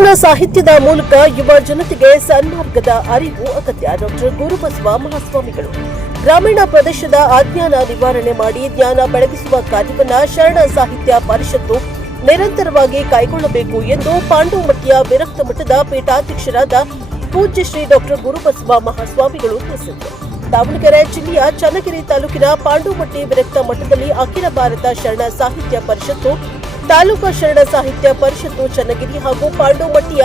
ವಚನ ಸಾಹಿತ್ಯದ ಮೂಲಕ ಯುವ ಜನತೆಗೆ ಸನ್ಮಾರ್ಗದ ಅರಿವು ಅಗತ್ಯ. ಡಾಕ್ಟರ್ ಗುರುಬಸವ ಮಹಾಸ್ವಾಮಿಗಳು ಗ್ರಾಮೀಣ ಪ್ರದೇಶದ ಅಜ್ಞಾನ ನಿವಾರಣೆ ಮಾಡಿ ಜ್ಞಾನ ಬೆಳಗಿಸುವ ಕಾರ್ಯವನ್ನು ಶರಣ ಸಾಹಿತ್ಯ ಪರಿಷತ್ತು ನಿರಂತರವಾಗಿ ಕೈಗೊಳ್ಳಬೇಕು ಎಂದು ಪಾಂಡವಮಟ್ಟಿಯ ವಿರಕ್ತ ಮಠದ ಪೀಠಾಧ್ಯಕ್ಷರಾದ ಪೂಜ್ಯ ಶ್ರೀ ಡಾಕ್ಟರ್ ಗುರುಬಸವ ಮಹಾಸ್ವಾಮಿಗಳು ತಿಳಿಸಿದರು. ದಾವಣಗೆರೆ ಜಿಲ್ಲೆಯ ಚನ್ನಗಿರಿ ತಾಲೂಕಿನ ಪಾಂಡವಮಟ್ಟಿ ವಿರಕ್ತ ಮಠದಲ್ಲಿ ಅಖಿಲ ಭಾರತ ಶರಣ ಸಾಹಿತ್ಯ ಪರಿಷತ್ತು, ತಾಲೂಕಾ ಶರಣ ಸಾಹಿತ್ಯ ಪರಿಷತ್ತು ಚನ್ನಗಿರಿ ಹಾಗೂ ಪಾಂಡವಮಟ್ಟಿಯ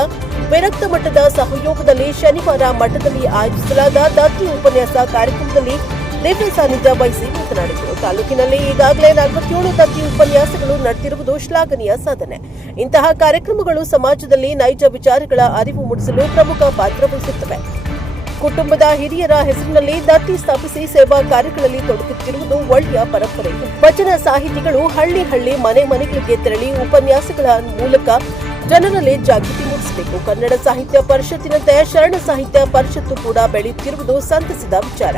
ವಿರಕ್ತ ಮಠದ ಸಹಯೋಗದಲ್ಲಿ ಶನಿವಾರ ಮಠದಲ್ಲಿ ಆಯೋಜಿಸಲಾದ ದತ್ತಿ ಉಪನ್ಯಾಸ ಕಾರ್ಯಕ್ರಮದಲ್ಲಿ ದಿವ್ಯ ಸಾನ್ನಿಧ್ಯ ವಹಿಸಿ ಮಾತನಾಡಿದರು. ತಾಲೂಕಿನಲ್ಲಿ ಈಗಾಗಲೇ 47 ದತ್ತಿ ಉಪನ್ಯಾಸಗಳು ನಡೆದಿರುವುದು ಶ್ಲಾಘನೀಯ ಸಾಧನೆ. ಇಂತಹ ಕಾರ್ಯಕ್ರಮಗಳು ಸಮಾಜದಲ್ಲಿ ನೈಜ ವಿಚಾರಗಳ ಅರಿವು ಮೂಡಿಸಲು ಪ್ರಮುಖ ಪಾತ್ರ ವಹಿಸುತ್ತವೆ. ಕುಟುಂಬದ ಹಿರಿಯರ ಹೆಸರಿನಲ್ಲಿ ದತ್ತಿ ಸ್ಥಾಪಿಸಿ ಸೇವಾ ಕಾರ್ಯಗಳಲ್ಲಿ ತೊಡಗುತ್ತಿರುವುದು ಒಳ್ಳೆಯ ಪರಂಪರೆ. ವಚನ ಸಾಹಿತಿಗಳು ಹಳ್ಳಿ ಮನೆಗಳಿಗೆ ತೆರಳಿ ಉಪನ್ಯಾಸಗಳ ಮೂಲಕ ಜನರಲ್ಲಿ ಜಾಗೃತಿ ಮೂಡಿಸಬೇಕು. ಕನ್ನಡ ಸಾಹಿತ್ಯ ಪರಿಷತ್ತಿನಂತೆ ಶರಣ ಸಾಹಿತ್ಯ ಪರಿಷತ್ತು ಕೂಡ ಬೆಳೆಯುತ್ತಿರುವುದು ಸಂತಸದ ವಿಚಾರ.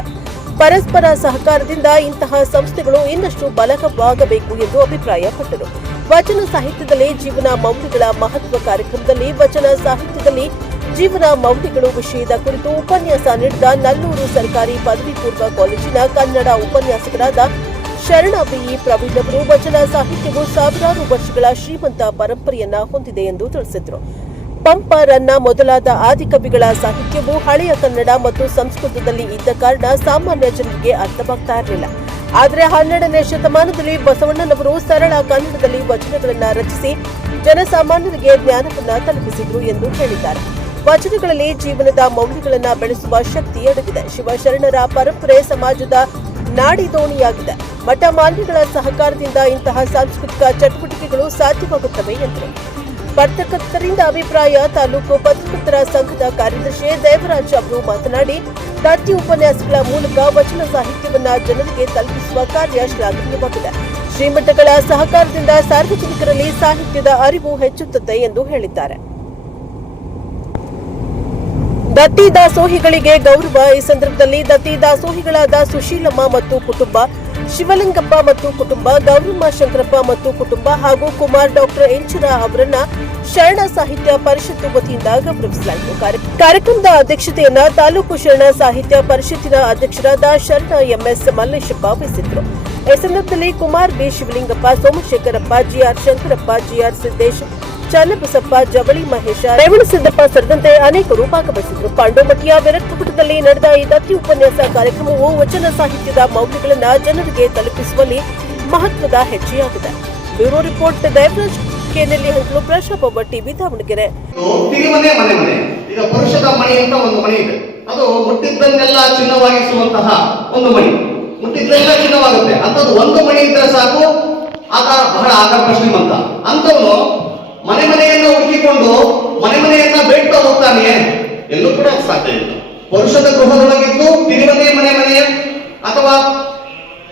ಪರಸ್ಪರ ಸಹಕಾರದಿಂದ ಇಂತಹ ಸಂಸ್ಥೆಗಳು ಇನ್ನಷ್ಟು ಬಲವಾಗಬೇಕು ಎಂದು ಅಭಿಪ್ರಾಯಪಟ್ಟರು. ವಚನ ಸಾಹಿತ್ಯದಲ್ಲಿ ಜೀವನ ಮೌಲ್ಯಗಳ ಮಹತ್ವ ಕಾರ್ಯಕ್ರಮದಲ್ಲಿ ವಚನ ಸಾಹಿತ್ಯದಲ್ಲಿ ಜೀವನ ಮೌಲ್ಯಗಳು ವಿಷಯದ ಕುರಿತು ಉಪನ್ಯಾಸ ನೀಡಿದ ನಲ್ಲೂರು ಸರ್ಕಾರಿ ಪದವಿ ಪೂರ್ವ ಕಾಲೇಜಿನ ಕನ್ನಡ ಉಪನ್ಯಾಸಕರಾದ ಶರಣ ಬಿಇ ಪ್ರವೀಣ್ ಅವರು ವಚನ ಸಾಹಿತ್ಯವು ಸಾವಿರಾರು ವರ್ಷಗಳ ಶ್ರೀಮಂತ ಪರಂಪರೆಯನ್ನ ಹೊಂದಿದೆ ಎಂದು ತಿಳಿಸಿದರು. ಪಂಪ, ರನ್ನ ಮೊದಲಾದ ಆದಿಕವಿಗಳ ಸಾಹಿತ್ಯವು ಹಳೆಯ ಕನ್ನಡ ಮತ್ತು ಸಂಸ್ಕೃತದಲ್ಲಿ ಇದ್ದ ಕಾರಣ ಸಾಮಾನ್ಯ ಜನರಿಗೆ ಅರ್ಥವಾಗ್ತಾ ಇರಲಿಲ್ಲ. ಆದರೆ 12ನೇ ಶತಮಾನದಲ್ಲಿ ಬಸವಣ್ಣನವರು ಸರಳ ಕನ್ನಡದಲ್ಲಿ ವಚನಗಳನ್ನು ರಚಿಸಿ ಜನಸಾಮಾನ್ಯರಿಗೆ ಜ್ಞಾನವನ್ನ ತಲುಪಿಸಿದರು ಎಂದು ಹೇಳಿದ್ದಾರೆ. ವಚನಗಳಲ್ಲಿ ಜೀವನದ ಮೌಲ್ಯಗಳನ್ನು ಬೆಳೆಸುವ ಶಕ್ತಿ ಅಡಗಿದೆ. ಶಿವಶರಣರ ಪರಂಪರೆ ಸಮಾಜದ ನಾಡಿದೋಣಿಯಾಗಿದೆ. ಮಠ ಮಾನ್ಯಗಳ ಸಹಕಾರದಿಂದ ಇಂತಹ ಸಾಂಸ್ಕೃತಿಕ ಚಟುವಟಿಕೆಗಳು ಸಾಧ್ಯವಾಗುತ್ತವೆ ಎಂದರು. ಪತ್ರಕರ್ತರಿಂದ ಅಭಿಪ್ರಾಯ. ತಾಲೂಕು ಪತ್ರಕರ್ತರ ಸಂಘದ ಕಾರ್ಯದರ್ಶಿ ದೇವರಾಜ್ ಅವರು ಮಾತನಾಡಿ, ದತ್ತಿ ಉಪನ್ಯಾಸಗಳ ಮೂಲಕ ವಚನ ಸಾಹಿತ್ಯವನ್ನ ಜನರಿಗೆ ತಲುಪಿಸುವ ಕಾರ್ಯ ಶ್ಲಾಘನೀಯವಾಗಿದೆ. ಶ್ರೀಮಠಗಳ ಸಹಕಾರದಿಂದ ಸಾರ್ವಜನಿಕರಲ್ಲಿ ಸಾಹಿತ್ಯದ ಅರಿವು ಹೆಚ್ಚುತ್ತದೆ ಎಂದು ಹೇಳಿದ್ದಾರೆ. ದತ್ತಿ ದಾಸೋಹಿಗಳಿಗೆ ಗೌರವ. ಈ ಸಂದರ್ಭದಲ್ಲಿ ದತ್ತಿ ದಾಸೋಹಿಗಳಾದ ಸುಶೀಲಮ್ಮ ಮತ್ತು ಕುಟುಂಬ, ಶಿವಲಿಂಗಪ್ಪ ಮತ್ತು ಕುಟುಂಬ, ಗೌರಮ್ಮ ಶಂಕರಪ್ಪ ಮತ್ತು ಕುಟುಂಬ ಹಾಗೂ ಕುಮಾರ್ ಡಾಕ್ಟರ್ ಎಂಚರ ಅವರನ್ನ ಶರಣ ಸಾಹಿತ್ಯ ಪರಿಷತ್ತು ವತಿಯಿಂದ ಗೌರವಿಸಲಾಯಿತು. ಕಾರ್ಯಕ್ರಮದ ಅಧ್ಯಕ್ಷತೆಯನ್ನ ತಾಲೂಕು ಶರಣ ಸಾಹಿತ್ಯ ಪರಿಷತ್ತಿನ ಅಧ್ಯಕ್ಷರಾದ ಶರಣ ಎಂಎಸ್ ಮಲ್ಲೇಶಪ್ಪ ವಹಿಸಿದ್ರು. ಈ ಸಂದರ್ಭದಲ್ಲಿ Kumar B Shivalingappa, Somashekharappa, G R Shankarappa, G R Siddesh, Channabasappa, ಜವಳಿ ಮಹೇಶ, ರೇವಣಸಿದ್ದಪ್ಪ ಸೇರಿದಂತೆ ಅನೇಕರು ಭಾಗವಹಿಸಿದರು. ಪಾಂಡವಮಟ್ಟಿಯ ವಿರಕ್ತ ಮಠದಲ್ಲಿ ನಡೆದ ಈ ದತ್ತಿ ಉಪನ್ಯಾಸ ಕಾರ್ಯಕ್ರಮವು ವಚನ ಸಾಹಿತ್ಯದ ಮೌಲ್ಯಗಳನ್ನು ಜನರಿಗೆ ತಲುಪಿಸುವಲ್ಲಿ ಮಹತ್ವದ ಹೆಜ್ಜೆಯಾಗಿದೆ. ಬ್ಯೂರೋ ರಿಪೋರ್ಟ್ ದೇವರಾಜ್, ಕೆನೆಲ್ಲಿ ಹಂಕಲು, ಪ್ರಶಾಪ ಟಿವಿ, ದಾವಣಗೆರೆ. ಈಗ ಪುರುಷದ ಮಣಿ ಅಂತ ಒಂದು ಮಣಿ ಇದೆ. ಅದು ಮುಟ್ಟಿದ್ದನ್ನೆಲ್ಲ ಚಿನ್ನವಾಗಿಸುವಂತಹ ಒಂದು ಮಣಿ. ಮುಟ್ಟಿದ್ದೆಲ್ಲ ಚಿನ್ನವಾಗುತ್ತೆ. ಅಂತದ್ದು ಒಂದು ಮಣಿ ಇದ್ರೆ ಸಾಕು, ಆಗ ಬಹಳ ಆಕರ್ಷಕ ಶ್ರೀಮಂತ. ಅಂತವನು ಮನೆಯನ್ನ ಹುಡುಕಿಕೊಂಡು ಮನೆಯನ್ನ ಬೇಡ್ತಾ ಹೋಗ್ತಾನೆ, ಎಲ್ಲೂ ಕೂಡ ಸಾಧ್ಯ ಇಲ್ಲ. ಪುರುಷದ ಗೃಹದೊಳಗಿದ್ದು ತಿರುಮನೆ ಮನೆ ಅಥವಾ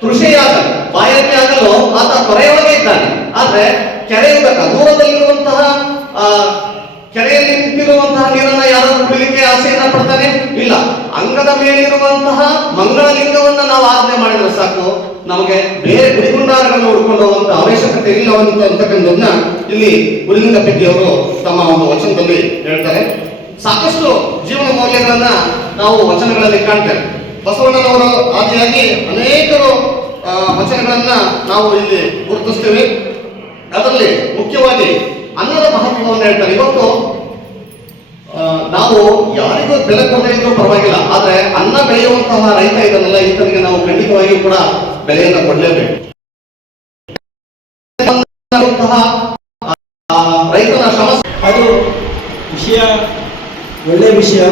ಕೃಷಿಯಾಗ ಬಾಯಕ್ಕೆ ಆಗಲು ಆತ ತೊರೆಯೊಳಗೆ ಇದ್ದಾನೆ. ಆದ್ರೆ ಕೆರೆಯ ದೂರದಲ್ಲಿರುವಂತಹ ಕೆರೆಯಲ್ಲಿ ನಿಂತಿರುವಂತಹ ನೀರನ್ನ ಯಾರಾದ್ರೂ ಕುಡಿಲಿಕ್ಕೆ ಆಸೆಯನ್ನ ಪಡ್ತಾನೆ? ಇಲ್ಲ. ಅಂಗದ ಮೇಲಿರುವಂತಹ ಮಂಗಳ ಲಿಂಗವನ್ನ ನಾವು ಆಜ್ಞೆ ಮಾಡಿದ್ರೆ ಸಾಕು, ನಮಗೆ ಬೇರೆ ಗುಡಿಗುಂಡಾರಗಳನ್ನು ಹುಡ್ಕೊಂಡು ಹೋಗುವಂತ ಅವಶ್ಯಕತೆ ಇಲ್ಲ ಅಂತಕ್ಕಂಥದ್ದನ್ನ ಇಲ್ಲಿ ಗುರುಲಿಂಗ ಪೆದ್ದಿಯವರು ತಮ್ಮ ಒಂದು ವಚನದಲ್ಲಿ ಹೇಳ್ತಾರೆ. ಸಾಕಷ್ಟು ಜೀವನ ಮೌಲ್ಯಗಳನ್ನ ನಾವು ವಚನಗಳಲ್ಲಿ ಕಾಣ್ತೇವೆ. ಬಸವಣ್ಣನವರು ಆದಿಯಾಗಿ ಅನೇಕರು ವಚನಗಳನ್ನ ನಾವು ಇಲ್ಲಿ ಗುರುತಿಸ್ತೇವೆ. ಅದರಲ್ಲಿ ಮುಖ್ಯವಾಗಿ ಅನ್ನದ ಮಹತ್ವವನ್ನು ಹೇಳ್ತಾರೆ. ಇವತ್ತು ನಾವು ಯಾರಿಗೂ ಬೆಲೆ ಕೊಡದೇ ಇದ್ರೂ ಪರವಾಗಿಲ್ಲ, ಆದ್ರೆ ಅನ್ನ ಬೆಳೆಯುವಂತಹ ರೈತ ಇದನ್ನೆಲ್ಲ ಈತನಿಗೆ ನಾವು ಖಂಡಿತವಾಗಿಯೂ ಕೂಡ ಬೆಲೆಯನ್ನು ಕೊಡಲೇಬೇಕು. ರೈತನ ಶ್ರಮ ಅದು ವಿಷಯ ಒಳ್ಳೆಯ ವಿಷಯ.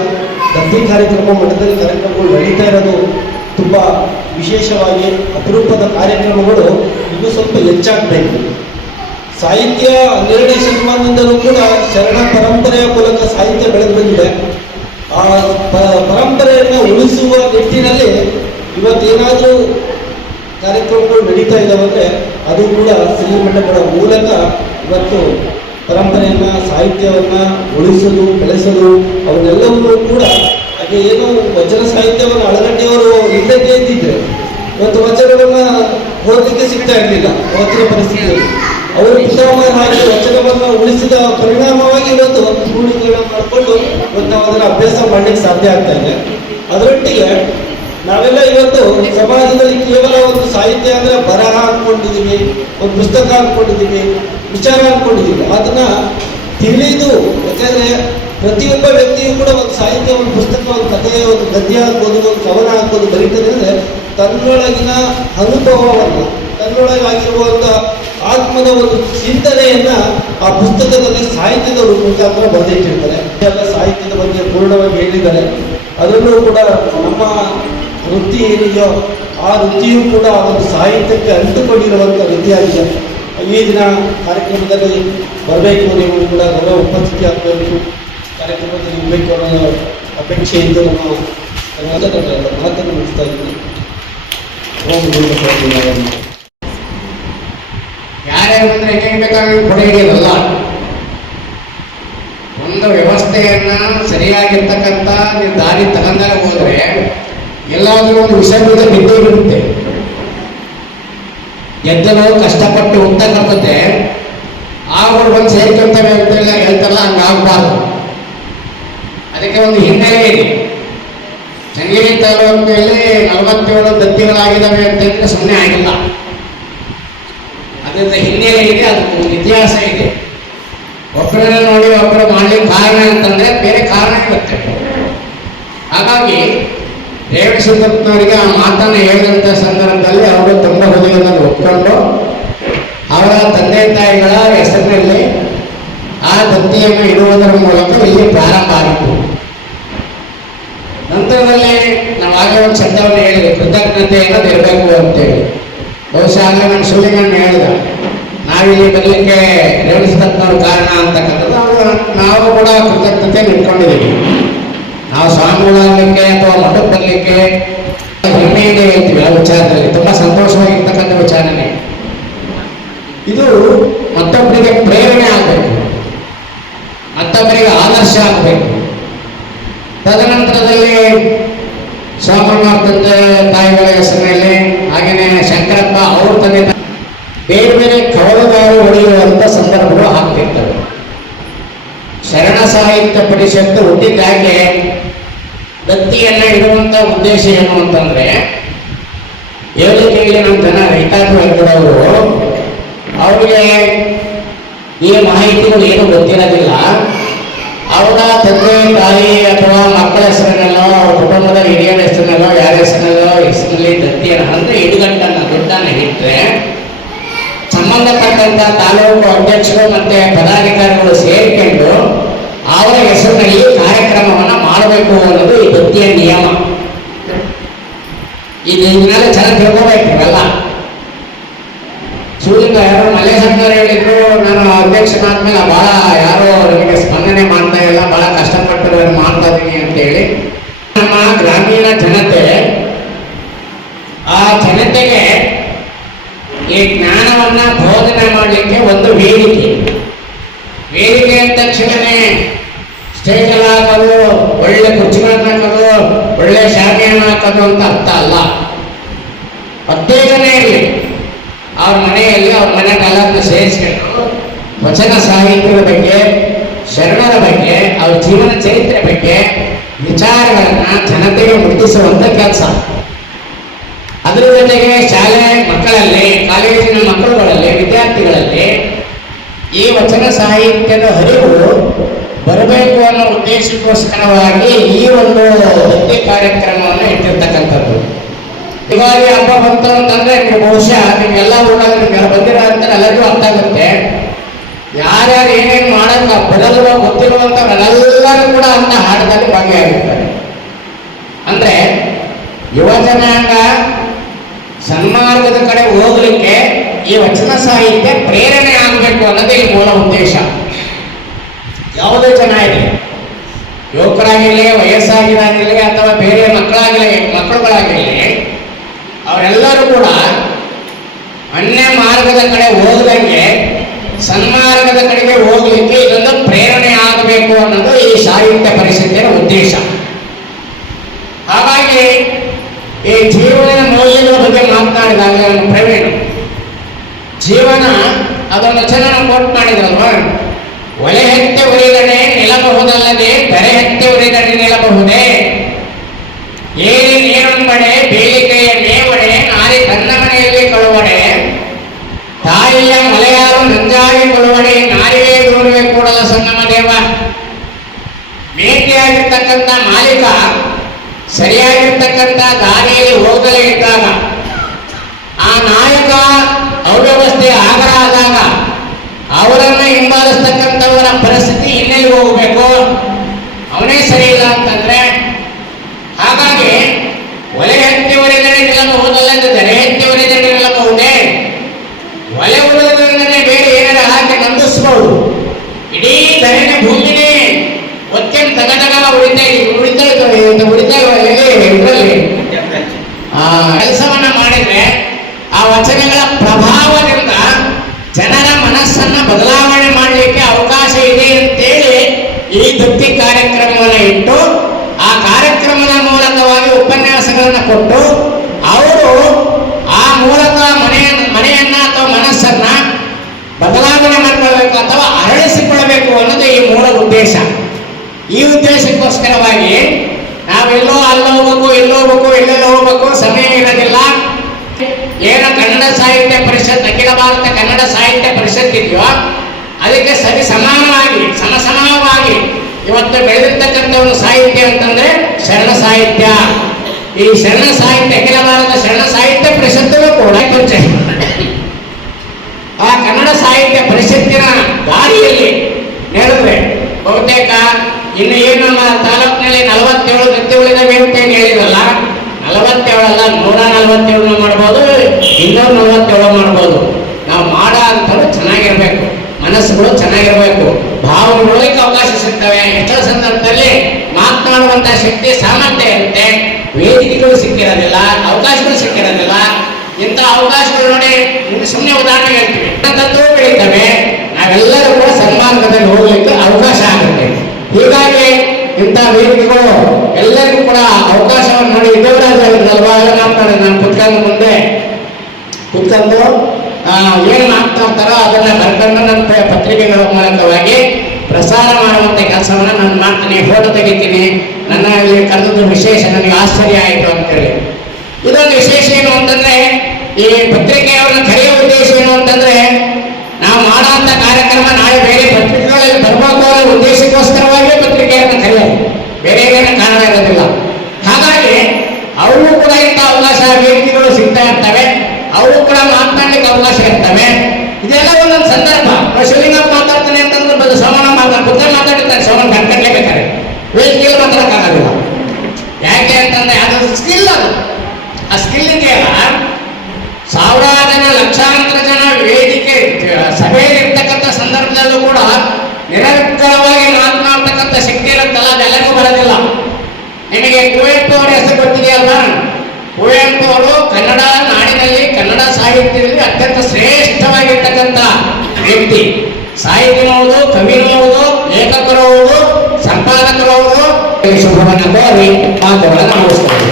ದತ್ತಿ ಕಾರ್ಯಕ್ರಮ ಮಠದಲ್ಲಿ ಕಾರ್ಯಕ್ರಮಗಳು ನಡೀತಾ ಇರೋದು ತುಂಬಾ ವಿಶೇಷವಾಗಿ ಅಪರೂಪದ ಕಾರ್ಯಕ್ರಮಗಳು ಇನ್ನೂ ಸ್ವಲ್ಪ ಹೆಚ್ಚಾಗಬೇಕು. ಸಾಹಿತ್ಯ 12ನೇ ಶತಮಾನದಿಂದಲೂ ಕೂಡ ಶರಣ ಪರಂಪರೆಯ ಮೂಲಕ ಸಾಹಿತ್ಯ ಬೆಳೆದು ಬಂದಿದೆ. ಆ ಪರಂಪರೆಯನ್ನು ಉಳಿಸುವ ನಿಟ್ಟಿನಲ್ಲಿ ಇವತ್ತೇನಾದರೂ ಕಾರ್ಯಕ್ರಮಗಳು ನಡೀತಾ ಇದ್ದಾವಂದ್ರೆ ಅದು ಕೂಡ ಶ್ರೀಮಠಗಳ ಮೂಲಕ ಇವತ್ತು ಪರಂಪರೆಯನ್ನ, ಸಾಹಿತ್ಯವನ್ನ ಉಳಿಸಲು, ಬೆಳೆಸಲು ಅವನ್ನೆಲ್ಲವನ್ನೂ ಕೂಡ ಹಾಗೆ ಏನೋ ವಚನ ಸಾಹಿತ್ಯವನ್ನು ಅಳಗಡ್ಡೆಯವರು ಇಲ್ಲದೇ ಇದ್ದಿದ್ರೆ ಇವತ್ತು ವಚನವನ್ನ ಓದಲಿಕ್ಕೆ ಸಿಗ್ತಾ ಇರಲಿಲ್ಲ. ಅವತ್ತಿನ ಪರಿಸ್ಥಿತಿಯಲ್ಲಿ ಅವರು ಪಿತಾಮಹರಾಗಿ ವಚನವನ್ನು ಉಳಿಸಿದ ಪರಿಣಾಮವಾಗಿ ಇವತ್ತು ಇವತ್ತು ನಾವು ಅದನ್ನು ಅಭ್ಯಾಸ ಮಾಡಲಿಕ್ಕೆ ಸಾಧ್ಯ ಆಗ್ತಾ ಇದೆ. ಅದರೊಟ್ಟಿಗೆ ನಾವೆಲ್ಲ ಇವತ್ತು ಸಮಾಜದಲ್ಲಿ ಕೇವಲ ಒಂದು ಸಾಹಿತ್ಯ ಅಂದರೆ ಬರಹ ಅಂದ್ಕೊಂಡಿದ್ದೀವಿ, ಒಂದು ಪುಸ್ತಕ ಅಂದ್ಕೊಂಡಿದ್ದೀವಿ, ವಿಚಾರ ಅಂದ್ಕೊಂಡಿದ್ದೀವಿ. ಅದನ್ನ ತಿಳಿದು, ಯಾಕಂದರೆ ಪ್ರತಿಯೊಬ್ಬ ವ್ಯಕ್ತಿಯೂ ಕೂಡ ಒಂದು ಸಾಹಿತ್ಯ, ಒಂದು ಪುಸ್ತಕ, ಒಂದು ಕಥೆ, ಒಂದು ಗದ್ಯ ಆಗ್ಬೋದು, ಒಂದು ಕವನ ಆಗ್ಬೋದು ಬರೀತಾರೆ ಅಂದರೆ ತನ್ನೊಳಗಿನ ಅನುಭವವನ್ನು, ತನ್ನೊಳಗಾಗಿರುವಂಥ ಆತ್ಮದ ಒಂದು ಚಿಂತನೆಯನ್ನು ಆ ಪುಸ್ತಕದಲ್ಲಿ ಸಾಹಿತ್ಯದ ಮುಖಾಂತರ ಬರೆದಿಟ್ಟಿರ್ತಾರೆ. ಎಲ್ಲ ಸಾಹಿತ್ಯದ ಬಗ್ಗೆ ಪೂರ್ಣವಾಗಿ ಹೇಳಿದ್ದಾರೆ. ಅದರಲ್ಲೂ ಕೂಡ ನಮ್ಮ ವೃತ್ತಿ ಏನಿದೆಯೋ ಆ ವೃತ್ತಿಯೂ ಕೂಡ ಒಂದು ಸಾಹಿತ್ಯಕ್ಕೆ ಅಂಟುಕೊಂಡಿರುವಂಥ ವೃತ್ತಿಯಾಗಿದೆ. ಈ ದಿನ ಕಾರ್ಯಕ್ರಮದಲ್ಲಿ ಬರಬೇಕು, ನೀವು ಕೂಡ ಗೌರವ ಉಪಸ್ಥಿತಿ ಆಗಬೇಕು, ಕಾರ್ಯಕ್ರಮದಲ್ಲಿ ಇರಬೇಕು ಅನ್ನೋ ಅಪೇಕ್ಷೆಯಿಂದ ನಮ್ಮ ಮಾತನ್ನು ಮುಗಿಸ್ತಾ ಇದ್ದೀನಿ. ಯಾರ್ಯಾರು ಬಂದ್ರೆ ಹೆಂಗೆ ಬೇಕಾಗಿ ಕೊಡೆ ಹಿಡಿಯೋದಲ್ಲ, ಒಂದು ವ್ಯವಸ್ಥೆಯನ್ನ ಸರಿಯಾಗಿರ್ತಕ್ಕಂಥ ನೀವು ದಾರಿ ತಗೊಂಡಾಗ ಹೋದ್ರೆ ಎಲ್ಲಾದ್ರೂ ಒಂದು ವಿಷಯ ಬಿದ್ದೇ ಬಿಡುತ್ತೆ. ಎದ್ದಲು ಕಷ್ಟಪಟ್ಟು ಹೋಗ್ತಕ್ಕಂಥದ್ದೇ ಅವ್ರು ಬಂದು ಸೇರ್ಕೊಂತವೆ ಅಂತೆಲ್ಲ ಹೇಳ್ತಾರಲ್ಲ, ಹಂಗಾಗಬಾರ್ದು. ಅದಕ್ಕೆ ಒಂದು ಹಿನ್ನೆಲೆ ಇದೆ. ಚನ್ನಗಿರಿ ತಾಲೂಕಿನಲ್ಲಿ 47 ದತ್ತಿಗಳಾಗಿದ್ದಾವೆ ಅಂತಂದ್ರೆ ಸುಮ್ಮನೆ ಆಗಿಲ್ಲ. ಅದರಿಂದ ಹಿನ್ನೆಲೆ ಇದೆ, ಅದಕ್ಕೆ ಒಂದು ಇತಿಹಾಸ ಇದೆ. ಒಬ್ಬರನ್ನ ನೋಡಿ ಒಬ್ಬರು ಮಾಡ್ಲಿಕ್ಕೆ ಕಾರಣ ಅಂತಂದ್ರೆ ಬೇರೆ ಕಾರಣ ಇರುತ್ತೆ. ಹಾಗಾಗಿ ರೇವಣ ಸಿದ್ದಪ್ಪನವರಿಗೆ ಆ ಮಾತನ್ನು ಹೇಳಿದಂಥ ಸಂದರ್ಭದಲ್ಲಿ ಅವರು ತುಂಬ ಹೃದಯವನ್ನು ಒಪ್ಕೊಂಡು ಅವರ ತಂದೆ ತಾಯಿಗಳ ಹೆಸರಿನಲ್ಲಿ ಆ ದತ್ತಿಯನ್ನು ಇಡುವುದರ ಮೂಲಕ ಇಲ್ಲಿ ಪ್ರಾರಂಭ ಆಗಿತ್ತು. ನಂತರದಲ್ಲಿ ನಾವು ಆಗಲೇ ಒಂದು ಶಬ್ದವನ್ನು ಹೇಳಿದ್ವಿ, ಕೃತಜ್ಞತೆಯನ್ನು ಇರಬೇಕು ಅಂತೇಳಿ. ಬಹುಶಃ ಆಗಲೇ ನಮ್ಮ ಶಿವಲಿಂಗಣ್ಣ ಹೇಳಿದ, ನಾವಿಲ್ಲಿ ಬರಲಿಕ್ಕೆ ರೇವಣ ಸಿದ್ದಪ್ಪನವ್ರ ಕಾರಣ ಅಂತಕ್ಕಂಥದ್ದು. ನಾವು ಕೂಡ ಕೃತಜ್ಞತೆಯನ್ನು ಇಟ್ಕೊಂಡಿದ್ದೀವಿ. ನಾವು ಸ್ವಾಮಿಗಳಾಗಲಿಕ್ಕೆ ಅಥವಾ ಮಠಕ್ಕೆ ಬರಲಿಕ್ಕೆ ಹೆಮ್ಮೆಯಿಂದ ಹೇಳ್ತೀವಿ. ಆ ವಿಚಾರದಲ್ಲಿ ತುಂಬ ಸಂತೋಷವಾಗಿರ್ತಕ್ಕಂಥ ವಿಚಾರನೇ ಇದು. ಮತ್ತೊಬ್ಬರಿಗೆ ಪ್ರೇರಣೆ ಆಗಬೇಕು, ಮತ್ತೊಬ್ಬರಿಗೆ ಆದರ್ಶ ಆಗಬೇಕು. ತದನಂತರದಲ್ಲಿ ಸ್ವಾಮಣ್ಣ ತಂದೆ ತಾಯಿಗಳ ಹೆಸರಿನಲ್ಲಿ, ಹಾಗೆಯೇ ಶಂಕರಪ್ಪ ಅವ್ರ ತಂದೆ ಬೇರೆ ಬೇರೆ ಕವಲುಗಾರು ಹೊಡೆಯುವಂಥ ಸಂದರ್ಭಗಳು ಆಗ್ತಿರ್ತವೆ. ಶರಣ ಸಾಹಿತ್ಯ ಪರಿಷತ್ತು ಹುಟ್ಟಿದ್ದಾಗೆ ದತ್ತಿಯನ್ನು ಇಡುವಂಥ ಉದ್ದೇಶ ಏನು ಅಂತಂದ್ರೆ, ಹೇಳಿಕೆಯಲ್ಲಿ ನಮ್ಮ ಜನ ರೈತಾಪಿ ವರ್ಗದವರು ಅವರಿಗೆ ಈ ಮಾಹಿತಿಗಳು ಏನು ಗೊತ್ತಿರೋದಿಲ್ಲ. ಅವರ ತಂದೆ ತಾಯಿ ಅಥವಾ ಮಕ್ಕಳ ಹೆಸರಿನಲ್ಲೋ, ಅವ್ರ ಕುಟುಂಬದ ಹಿರಿಯರ ಹೆಸರಿನಲ್ಲೋ, ಯಾರ ಹೆಸರಿನಲ್ಲಿ ದತ್ತಿಯನ್ನು ಅಂದ್ರೆ ಇಡುಗಟ್ಟನ್ನು ದುಡ್ಡನ್ನು ಇಟ್ಟರೆ ಸಂಬಂಧಪಟ್ಟಂತ ತಾಲೂಕು ಅಧ್ಯಕ್ಷರು ಮತ್ತೆ ಪದಾಧಿಕಾರಿಗಳು ಸೇರಿಕೊಂಡು ಅವರ ಹೆಸರಿನಲ್ಲಿ ಕಾರ್ಯಕ್ರಮವನ್ನು ಮಾಡಬೇಕು ಅನ್ನೋದು ಈ ದತ್ತಿಯ ನಿಯಮ. ಇದನ್ನೆಲ್ಲ ಚೆನ್ನಾಗಿ ತಿಳ್ಕೋಬೇಕಿರಲ್ಲ. ಶಿವಲಿಂಗ ಯಾರೋ ಮಲ್ಲೇಶಪ್ಪನವ್ರು ಹೇಳಿದ್ರು, ನಾನು ಅಧ್ಯಕ್ಷನಾದ್ಮೇಲೆ ಬಹಳ ಯಾರೋ ನನಗೆ ಸ್ಪಂದನೆ ಮಾಡ್ತಾ ಇಲ್ಲ, ಬಹಳ ಕಷ್ಟಪಟ್ಟು ಮಾಡ್ತಾ ಇದ್ದೀನಿ ಅಂತೇಳಿ. ನಮ್ಮ ಗ್ರಾಮೀಣ ಜನತೆ, ಆ ಜನತೆಗೆ ಈ ಜ್ಞಾನವನ್ನ ಬೋಧನೆ ಮಾಡಲಿಕ್ಕೆ ಒಂದು ವೇದಿಕೆ ಅಂದ ತಕ್ಷಣನೇ ಸ್ಟೇಜಲ್ಲಿ ಹಾಕೋದು, ಒಳ್ಳೆ ಕುರ್ಚಿಗಳನ್ನ ಹಾಕೋದು, ಒಳ್ಳೆ ಶಾಮಿಯಾನ ಹಾಕೋದು ಅಂತ ಅರ್ಥ ಅಲ್ಲ. 10 ಜನ ಇರಲಿ, ಅವ್ರ ಮನೆಯಲ್ಲಿ ಅವ್ರ ಮನೆಗೆಲ್ಲರನ್ನ ಸೇರಿಸ್ಕೊಂಡು ವಚನ ಸಾಹಿತ್ಯದ ಬಗ್ಗೆ, ಶರಣರ ಬಗ್ಗೆ, ಅವ್ರ ಜೀವನ ಚರಿತ್ರೆ ಬಗ್ಗೆ ವಿಚಾರಗಳನ್ನ ಜನತೆಗೆ ಮುಟ್ಟಿಸುವಂತ ಕೆಲಸ. ಅದರ ಜೊತೆಗೆ ಶಾಲೆ ಮಕ್ಕಳಲ್ಲಿ, ಕಾಲೇಜಿನ ಮಕ್ಕಳುಗಳಲ್ಲಿ, ವಿದ್ಯಾರ್ಥಿಗಳಲ್ಲಿ ಈ ವಚನ ಸಾಹಿತ್ಯದ ಹರಿವು ಬರಬೇಕು ಅನ್ನೋ ಉದ್ದೇಶಕ್ಕೋಸ್ಕರವಾಗಿ ಈ ಒಂದು ದತ್ತಿ ಕಾರ್ಯಕ್ರಮವನ್ನು ಇಟ್ಟಿರ್ತಕ್ಕಂಥದ್ದು. ಯುಗಾದಿ ಹಬ್ಬ ಬಂತು ಅಂತಂದ್ರೆ ನೀವು ಬಹುಶಃ ನಿಮ್ಗೆಲ್ಲ ಊರಾಗ ನಿಮ್ಗೆಲ್ಲ ಬಂದಿರೋ ಅಂತ ಎಲ್ಲರಿಗೂ ಅರ್ಥ ಆಗುತ್ತೆ. ಯಾರ್ಯಾರು ಏನೇನು ಮಾಡಕ್ಕ ಬರಲ್ವ ಗೊತ್ತಿರುವಂಥವರೆಲ್ಲರೂ ಕೂಡ ಅಂತ ಹಾಡದಲ್ಲಿ ಭಾಗಿಯಾಗಿರ್ತಾರೆ. ಅಂದ್ರೆ ಯುವ ಜನಾಂಗ ಸನ್ಮಾರ್ಗದ ಕಡೆ ಹೋಗ್ಲಿಕ್ಕೆ ಈ ವಚನ ಸಾಹಿತ್ಯ ಪ್ರೇರಣೆ ಆಗಬೇಕು ಅನ್ನೋದೇ ಈ ಮೂಲ ಉದ್ದೇಶ. ಯಾವುದೇ ಜನ ಇರಲಿ, ಯುವಕರಾಗಿರಲಿ, ವಯಸ್ಸಾಗಿರಾಗಿರಲಿ ಅಥವಾ ಬೇರೆ ಮಕ್ಕಳುಗಳಾಗಿರಲಿ, ಅವರೆಲ್ಲರೂ ಕೂಡ ಅನ್ಯ ಮಾರ್ಗದ ಕಡೆ ಹೋಗದಂಗೆ ಸನ್ಮಾರ್ಗದ ಕಡೆಗೆ ಹೋಗ್ಲಿಕ್ಕೆ ಇದೊಂದು ಪ್ರೇರಣೆ ಆಗಬೇಕು ಅನ್ನೋದು ಈ ಸಾಹಿತ್ಯ ಪರಿಷತ್ತಿನ ಉದ್ದೇಶ. ಹಾಗಾಗಿ ಈ ಜೀವನದ ಮೌಲ್ಯಗಳ ಬಗ್ಗೆ ಮಾತನಾಡಿದಾಗ ನಮ್ಮ ಪ್ರವೀಣ್ ಜೀವನ ಅದೊಂದು ಚೆನ್ನಾಗಿ ಕೋಟ್ ಮಾಡಿದ್ರಲ್ವಾ, ಒಲೆ ಹೆತ್ತೆ ಉರಿಗಡೆ ನಿಲ್ಲಬಹುದಲ್ಲದೆ ಬೆರೆ ಹೆತ್ತೆ ಇಲ್ವಾ? ಮೇಟಿಯಾಗಿರ್ತಕ್ಕಂಥ ಮಾಲೀಕ ಸರಿಯಾಗಿರ್ತಕ್ಕಂಥ ದಾರಿಯಲ್ಲಿ ಹೋಗಲೇ ಇದ್ದಾಗ, ಆ ನಾಯಕ ಅವ್ಯವಸ್ಥೆ ಆಗರಾದಾಗ ಅವರನ್ನ ಹಿಂಬಾಲಿಸ್ತಕ್ಕಂಥವರ ಪರಿಸ್ಥಿತಿ ಇನ್ನೆಲ್ಲಿ ಹೋಗಬೇಕು? ಅವನೇ ಸರಿ ಇಲ್ಲ ಅಂತಂದ್ರೆ, ಹಾಗಾಗಿ ಒಲೆ ಹತ್ತಿ ಹೊಡೆದರೆ ನಿಲ್ಲಬಹುದಲ್ಲ ಎಂದು ದರೆ ಹತ್ತಿ ಹೊಡೆದರೆ ನಿಲ್ಲಬಹುದೇ? ಒಲೆ ಉಳಿದ್ರೆ ಬೇರೆ ಏನಾರ ಹಾಕಿ ನಂದಿಸ್ಬಹುದು. ಇಡೀ ಧರೆನ ಭೂಮಿನೇ ಒತ್ತೆನ್ ತಗದಗ ಉಳಿತಾ ಇದರಲ್ಲಿ ಕೆಲಸವನ್ನ ಮಾಡಿದ್ರೆ ಆ ವಚನಗಳ ಪ್ರಭಾವದಿಂದ ಜನರ ಮನಸ್ಸನ್ನ ಬದಲಾವಣೆ ಮಾಡಲಿಕ್ಕೆ ಅವಕಾಶ ಇದೆ ಅಂತೇಳಿ ಈ ದತ್ತಿ ಕಾರ್ಯಕ್ರಮವನ್ನು ಇಟ್ಟು, ಆ ಕಾರ್ಯಕ್ರಮದ ಮೂಲಕವಾಗಿ ಉಪನ್ಯಾಸಗಳನ್ನ ಕೊಟ್ಟು ಅವರು ಆ ಮೂಲಕ ಮನೆಯನ್ನ ಅಥವಾ ಮನಸ್ಸನ್ನ ಬದಲಾವಣೆ ಮಾಡಿಕೊಳ್ಬೇಕು ಅಥವಾ ಅರಳಿಸಿಕೊಳ್ಳಬೇಕು ಅನ್ನೋದು ಈ ಮೂಲ ಉದ್ದೇಶ. ಈ ಉದ್ದೇಶಕ್ಕೋಸ್ಕರವಾಗಿ ನಾವೆಲ್ಲೋ ಅಲ್ಲೋಗ್ಬೇಕು, ಎಲ್ಲೆಲ್ಲೋ ಹೋಗ್ಬೇಕು, ಸಮಯ ಇರೋದಿಲ್ಲ. ಏನೋ ಕನ್ನಡ ಸಾಹಿತ್ಯ ಪರಿಷತ್, ಅಖಿಲ ಭಾರತ ಕನ್ನಡ ಸಾಹಿತ್ಯ ಪರಿಷತ್ ಇದೆಯೋ ಅದಕ್ಕೆ ಸಮಸಮವಾಗಿ ಇವತ್ತು ಬೆಳೆದಿರ್ತಕ್ಕಂಥ ಒಂದು ಸಾಹಿತ್ಯ ಅಂತಂದ್ರೆ ಶರಣ ಸಾಹಿತ್ಯ. ಈ ಶರಣ ಸಾಹಿತ್ಯ, ಅಖಿಲ ಭಾರತ ಶರಣ ಸಾಹಿತ್ಯ ಪರಿಷತ್ತು ಕೂಡ ಆ ಕನ್ನಡ ಸಾಹಿತ್ಯ ಪರಿಷತ್ತಿನ ದಾರಿಯಲ್ಲಿ ನಡೆದ್ರೆ ಬಹುತೇಕ ಇನ್ನು ಏನು ನಮ್ಮ ತಾಲೂಕಿನಲ್ಲಿ 47 ದತ್ತಿ ಉಳಿದವೆ ಅಂತ ಏನು ಹೇಳಿರಲ್ಲ, 47 ಅಲ್ಲ, 147 ಮಾಡ್ಬೋದು, 247 ಮಾಡ್ಬೋದು. ನಾವು ಮಾಡೋ ಅಂತವ್ರು ಚೆನ್ನಾಗಿರ್ಬೇಕು, ಮನಸ್ಸುಗಳು ಚೆನ್ನಾಗಿರ್ಬೇಕು, ಭಾವನೆಗಳಿಗೆ ಅವಕಾಶ ಸಿಗ್ತವೆ. ಎಷ್ಟೋ ಸಂದರ್ಭದಲ್ಲಿ ಮಾತನಾಡುವಂತ ಶಕ್ತಿ ಸಾಮರ್ಥ್ಯ ಇರುತ್ತೆ, ವೇದಿಕೆಗಳು ಸಿಕ್ಕಿರೋದಿಲ್ಲ, ಅವಕಾಶಗಳು ಸಿಕ್ಕಿರೋದಿಲ್ಲ. ಇಂಥ ಅವಕಾಶಗಳು ನೋಡಿ ಸುಮ್ಮನೆ ಉದಾಹರಣೆ ಹೇಳ್ತೀವಿ, ತತ್ವ ಬೆಳೀತವೆ, ನಾವೆಲ್ಲರೂ ಕೂಡ ಸನ್ಮಾರ್ಗದಲ್ಲಿ ಹೋಗ್ಲಿಕ್ಕೆ ಅವಕಾಶ ಆಗುತ್ತೆ. ಹೀಗಾಗಿ ಇಂಥ ವೇದಿಕೆಗಳು ಎಲ್ಲರಿಗೂ ಕೂಡ ಅವಕಾಶವನ್ನು ನೋಡಿ. ದೇವರಾಜಲ್ವಾ ಎಲ್ಲ ಮಾತಾಡೋದು, ನಾನು ಕುತ್ಕೊಂಡು ಮುಂದೆ ಕುತ್ಕೊಂಡು ಏನು ಮಾತನಾಡ್ತಾರೋ ಅದನ್ನ ಬರ್ಕೊಂಡು ನನ್ನ ಪತ್ರಿಕೆಗಳ ಮೂಲಕವಾಗಿ ಪ್ರಸಾರ ಮಾಡುವಂತ ಕೆಲಸವನ್ನ ನಾನು ಮಾಡ್ತೀನಿ, ಫೋಟೋ ತೆಗಿತೀನಿ. ನನ್ನ ಇಲ್ಲಿ ಕರೆದದ್ದು ವಿಶೇಷ, ನನಗೆ ಆಶ್ಚರ್ಯ ಆಯಿತು ಅಂತೇಳಿ. ಇದೊಂದು ವಿಶೇಷ ಏನು ಅಂತಂದ್ರೆ, ಈ ಪತ್ರಿಕೆಯವರನ್ನ ಕರೆಯುವ ಉದ್ದೇಶ ಏನು ಅಂತಂದ್ರೆ, ನಾವು ಮಾಡುವಂತ ಕಾರ್ಯಕ್ರಮ ನಾಳೆ ಬೇರೆ ಪತ್ರಿಕೆಗಳಲ್ಲಿ ಬರಬೇಕು ಅನ್ನೋ ಉದ್ದೇಶಕ್ಕೋಸ್ಕರವಾಗಿ ಪತ್ರಿಕೆಯನ್ನು ಕರೆಯೋದು, ಬೇರೆ ಏನೇನು ಕಾರಣ ಇರೋದಿಲ್ಲ. ಹಾಗಾಗಿ ಅವರು ಕೂಡ ಇಂಥ ಅವಕಾಶ, ವೇದಿಕೆಗಳು ಸಿಗ್ತಾ ಇರ್ತವೆ, ಅವರು ಕೂಡ ಮಾತನಾಡ್ಲಿಕ್ಕೆ ಅವಕಾಶ ಇರ್ತವೆ. ಇದೆಲ್ಲ ಒಂದೊಂದು ಸಂದರ್ಭ. ಶಿವಲಿಂಗಪ್ಪ ಮಾತಾಡ್ತಾನೆ ಅಂತಂದ್ರೆ ಸೋಮಣ್ಣ ಮಾತಾಡಿರ್ತಾನೆ, ಸೋಮಣ್ಣ ಕಟ್ಕಟ್ಲೇಬೇಕಾರೆ ವೇದಿಕೆಯಲ್ಲಿ ಮಾತಾಡಕ್ಕಾಗೋದಿಲ್ಲ. ಯಾಕೆ ಅಂತಂದ್ರೆ ಅದು ಸ್ಕಿಲ್, ಅದು ಆ ಸ್ಕಿಲ್ ಇದೆಯಲ್ಲ, ಸಾವಿರಾರು ಜನ, ಲಕ್ಷಾಂತರ ಜನ ವೇದಿಕೆ ಸಭೆಯಲ್ಲಿ ಇರ್ತಕ್ಕಂಥ ಸಂದರ್ಭದಲ್ಲೂ ಕೂಡ ನಿರಂತರವಾಗಿ ಮಾತನಾಡ್ತಕ್ಕಂಥ ಶಕ್ತಿ ಇರುತ್ತಲ್ಲ, ಅದೆಲ್ಲರಿಗೂ ಬರೋದಿಲ್ಲ. ನಿಮಗೆ ಕುವೆಂಪು ಅವರ ಹೆಸರು ಗೊತ್ತಿದೆಯಲ್ವಾ? ಕುವೆಂಪು ಅವರು ಕನ್ನಡ ನಾಡಿನಲ್ಲಿ, ಕನ್ನಡ ಸಾಹಿತ್ಯದಲ್ಲಿ ಅತ್ಯಂತ ಶ್ರೇಷ್ಠವಾಗಿರ್ತಕ್ಕಂಥ ವ್ಯಕ್ತಿ. ಸಾಹಿತ್ಯ ಹೌದು, ಕವಿನೂ ಹೌದು, ಲೇಖಕರು ಹೌದು, ಸಂಪಾದಕರು ಹೌದು. ಶುಭವನ್ನು ಕೋರಿ ಮಾತುಗಳನ್ನು ಮುಗಿಸ್ತಾರೆ.